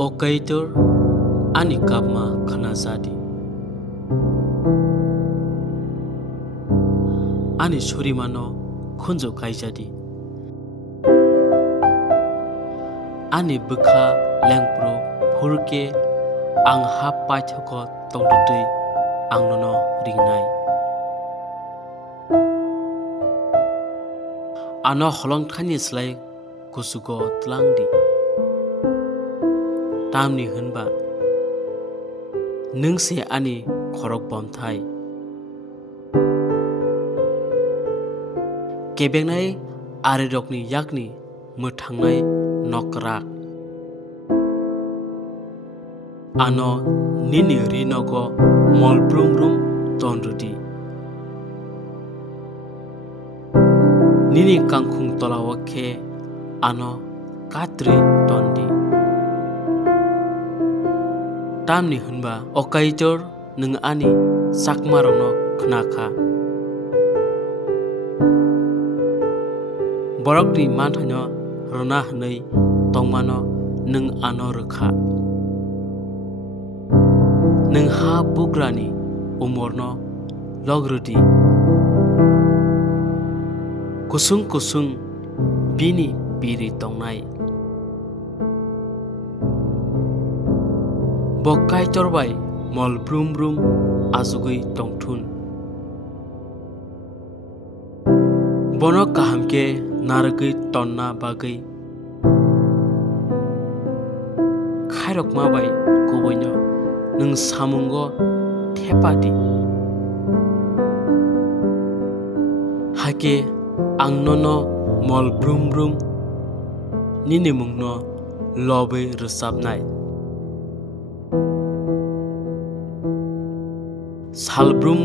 Okaitor ani kapma khana jadi. Ani suri mano khunjo kai jadi. Ani bukha lengpro phurke ang hap paithoko tongdutei ang nono ringnai. Ano holong thani slai kusugo tlangdi. Tamni hunba nungse ani khorok bomthai. Kebengnai arirokni yakni muthangnai nokrak. Ano nini rinogo molbrum tonrudi. Nini kangkhung tolawakhe ano katri tondi. Tamni hunba okaitor nung ani sakmarono khnakha. Borokni manthano rona hnei tongmano nung ano rukha. Nung ha bugrani umorno logrudi. Kusung bini piri tongnai. Bokai torbai mol brum azugui tongthun. Bono kahamke nargui tonna bagai. Khairok mabai kuboino nung samungo thepati. Hake angnono mol brum nini mungno lobe rusapnai. Sal brum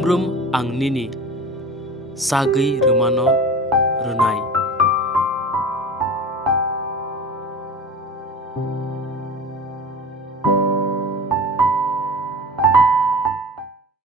ang nini sagai rumano runai.